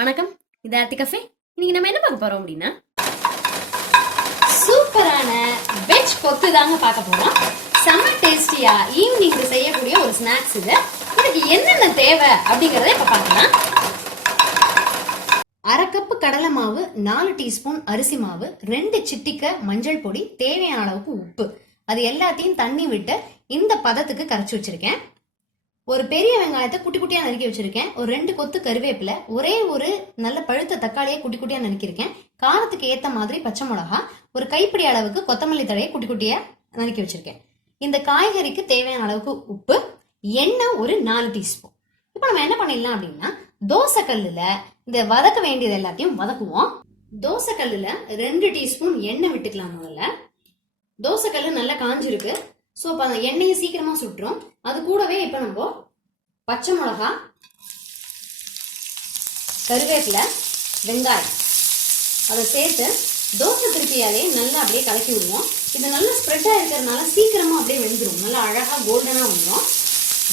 வணக்கம், இது ஆர்த்தி கஃபே. இன்னைக்கு நம்ம என்ன பார்க்க போறோம் அப்படின்னா சூப்பரான வெஜ் கொத்து தாங்க பார்க்க போறோம். செம்ம டேஸ்டியா ஈவினிங் செய்யக்கூடிய ஒரு ஸ்நாக்ஸ் இது. இதுக்கு என்னென்ன தேவை அப்படிங்கறத இப்ப பார்க்கலாம். அரை கப்பு கடலை மாவு, 4 டீஸ்பூன் அரிசி மாவு, 2 சிட்டிக்க மஞ்சள் பொடி, தேவையான அளவுக்கு உப்பு, அது எல்லாத்தையும் தண்ணி விட்டு இந்த பதத்துக்கு கரைச்சி வச்சிருக்கேன். ஒரு பெரிய வெங்காயத்தை குட்டி குட்டியா நறுக்கி வச்சிருக்கேன். ஒரு 2 கொத்து கருவேப்பிலை, ஒரே ஒரு நல்ல பழுத்த தக்காளியை குட்டி குட்டியா நறுக்கிருக்கேன். காரத்துக்கு ஏத்த மாதிரி பச்சை மிளகா, ஒரு கைப்பிடி அளவுக்கு கொத்தமல்லி தழையை குட்டி குட்டியா நறுக்கி வச்சிருக்கேன். இந்த காய்கறிக்கு தேவையான அளவுக்கு உப்பு, எண்ணெய் ஒரு 4 டீஸ்பூன். இப்போ நம்ம என்ன பண்ணிடலாம் அப்படின்னா, தோசை கல்லுல இந்த வதக்க வேண்டியது எல்லாத்தையும் வதக்குவோம். தோசை கல்லுல 2 டீஸ்பூன் எண்ணெய் விட்டுக்கலாம். முதல்ல தோசை கல்லு நல்லா காஞ்சிருக்கு. ஸோ இப்போ அந்த எண்ணெயை சீக்கிரமா சுட்டுரும். அது கூடவே இப்போ நம்ம பச்சை மிளகா, கருவேப்பிலை, வெங்காயம் அதை சேர்த்து தோசை திருப்பியாலே நல்லா அப்படியே கலக்கி விடுவோம். இது நல்லா ஸ்ப்ரெட்டாக இருக்கிறதுனால சீக்கிரமா அப்படியே வெந்துடும். நல்லா அழகாக கோல்டனாக வந்துடும்.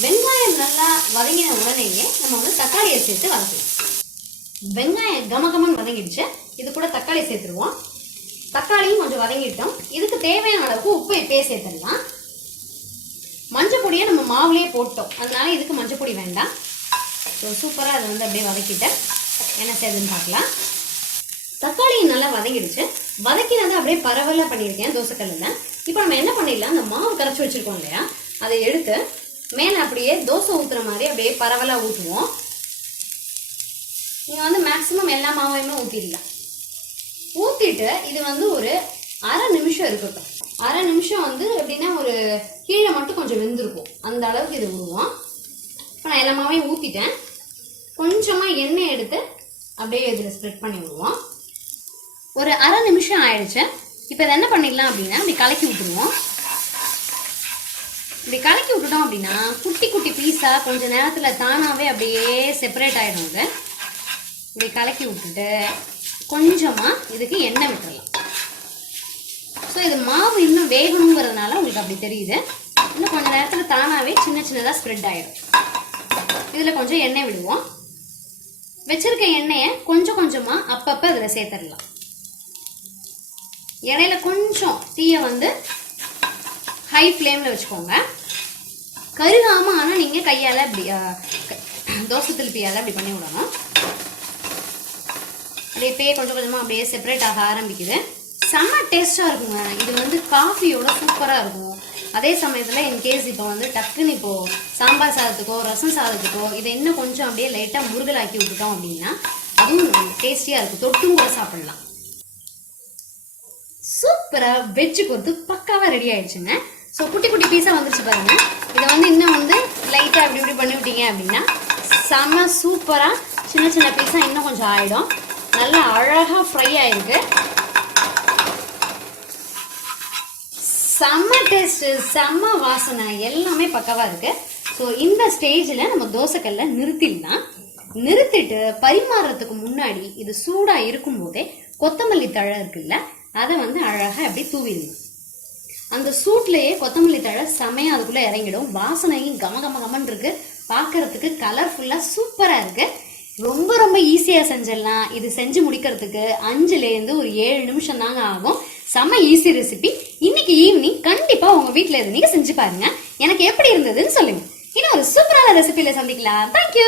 வெங்காயம் நல்லா வதங்கின உடனேயே நம்ம வந்து தக்காளியை சேர்த்து வதக்கலாம். வெங்காயம் கமகமன்னு வதங்கிடுச்சு. இது கூட தக்காளி சேர்த்துருவோம். தக்காளியும் கொஞ்சம் வதங்கிட்டோம். இதுக்கு தேவையான அளவுக்கு உப்பு இப்பயே சேர்த்துடலாம். மஞ்சள் பொடியை நம்ம மாவுலேயே போட்டோம், அதனால இதுக்கு மஞ்சள் பொடி வேண்டாம். ஸோ சூப்பராக அதை வந்து அப்படியே வதக்கிட்டு என்ன செய்யுதுன்னு பார்க்கலாம். தக்காளியும் நல்லா வதங்கிடுச்சு. வதக்கினதை அப்படியே பரவலாக பண்ணியிருக்கேன் தோசைக்கல்லில். இப்போ நம்ம என்ன பண்ணிடலாம், அந்த மாவு கரைச்சி வச்சிருக்கோம் இல்லையா, அதை எடுத்து மேலே அப்படியே தோசை ஊற்றுற மாதிரி அப்படியே பரவலாக ஊற்றுவோம். நீங்கள் வந்து மேக்ஸிமம் எல்லா மாவையுமே ஊற்றிடலாம். ஊற்றிட்டு இது வந்து ஒரு அரை நிமிஷம் இருக்கட்டும். அரை நிமிஷம் வந்து எப்படின்னா ஒரு கீழே மட்டும் கொஞ்சம் வெந்திருக்கும், அந்த அளவுக்கு இது விடுவோம். இப்போ நான் எல்லா மாவையும் ஊற்றிட்டேன். கொஞ்சமாக எண்ணெய் எடுத்து அப்படியே இதில் ஸ்ப்ரெட் பண்ணி விடுவோம். ஒரு அரை நிமிஷம் ஆயிடுச்சு. இப்போ இதை என்ன பண்ணிடலாம் அப்படின்னா, இப்படி கலக்கி விட்டுருவோம். இப்படி கலக்கி விட்டுட்டோம் அப்படின்னா குட்டி குட்டி பீஸாக கொஞ்சம் நேரத்தில் தானாகவே அப்படியே செப்பரேட் ஆகிடும். இது இப்படி கலக்கி விட்டுட்டு கொஞ்சமாக இதுக்கு எண்ணெய் விட்டுடலாம். ஸோ இது மாவு இன்னும் வேகணுங்கிறதுனால உங்களுக்கு அப்படி தெரியுது. இன்னும் கொஞ்சம் நேரத்தில் தானாகவே சின்ன சின்னதாக ஸ்ப்ரெட் ஆகிடும். இதில் கொஞ்சம் எண்ணெய் விடுவோம். வச்சிருக்க எண்ணெயை கொஞ்சம் கொஞ்சமாக அப்பப்போ இதில் சேர்த்துடலாம். இடையில கொஞ்சம் தீயை வந்து ஹை ஃப்ளேமில் வச்சுக்கோங்க. கருகாமல் ஆனால் நீங்கள் கையால் இப்படி தோசை திருப்பியால் அப்படி பண்ணி விடணும். அப்படியே கொஞ்சம் கொஞ்சமாக அப்படியே செப்பரேட் ஆக ஆரம்பிக்குது. செம்ம டேஸ்டாக இருக்குங்க. இது வந்து காஃபியோட சூப்பராக இருக்கும். அதே சமயத்தில் இன்கேஸ் இப்போ வந்து டக்குன்னு இப்போது சாம்பார் சாதத்துக்கோ ரசம் சாதத்துக்கோ இதை இன்னும் கொஞ்சம் அப்படியே லைட்டாக முருகலாக்கி விட்டுட்டோம் அப்படின்னா அதுவும் டேஸ்டியாக இருக்கும். தொட்டும் கூட சாப்பிடலாம். சூப்பராக வெஜ்ஜு கொத்து பக்காவாக ரெடி ஆயிடுச்சுங்க. ஸோ குட்டி குட்டி பீஸாக வந்துருச்சு பாருங்க. இதை வந்து இன்னும் வந்து லைட்டாக இப்படி இப்படி பண்ணி விட்டீங்க அப்படின்னா செம்ம சூப்பராக சின்ன சின்ன பீஸாக இன்னும் கொஞ்சம் ஆகிடும். நல்லா அழகாக ஃப்ரை ஆயிருக்கு. செம்ம டேஸ்ட், செம்ம வாசனை, எல்லாமே பக்கவா இருக்கு. ஸோ இந்த ஸ்டேஜில் நம்ம தோசைக்கல்ல நிறுத்திடலாம். நிறுத்திட்டு பரிமாறுறதுக்கு முன்னாடி இது சூடா இருக்கும் போதே கொத்தமல்லி தழை இருக்குல்ல, அதை வந்து அழகா அப்படி தூவிடணும். அந்த சூட்லயே கொத்தமல்லி தழை செமையா அதுக்குள்ள இறங்கிடும். வாசனையும் கம கம கமன் இருக்கு. பார்க்கறதுக்கு கலர்ஃபுல்லா சூப்பரா இருக்கு. ரொம்ப ரொம்ப ஈஸியா செஞ்சிடலாம். இது செஞ்சு முடிக்கிறதுக்கு 5லேருந்து ஒரு 7 நிமிஷம் தாங்க ஆகும். செம்ம ஈஸி ரெசிபி. இன்னைக்கு ஈவினிங் கண்டிப்பா உங்க வீட்டுல இருந்து நீங்க செஞ்சு பாருங்க. எனக்கு எப்படி இருந்ததுன்னு சொல்லுங்க. இன்னும் ஒரு சூப்பரான ரெசிபியில சந்திக்கலாம். தேங்க்யூ.